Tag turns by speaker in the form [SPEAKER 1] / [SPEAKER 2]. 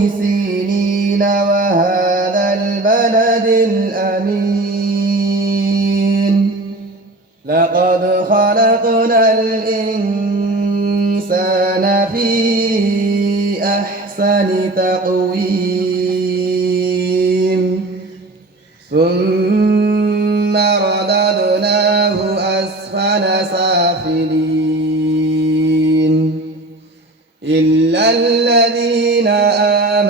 [SPEAKER 1] سنين وهذا البلد الأمين. لقد خلقنا الإنسان في أحسن تقويم. ثم رددناه أسفل سافلين. إلا الذين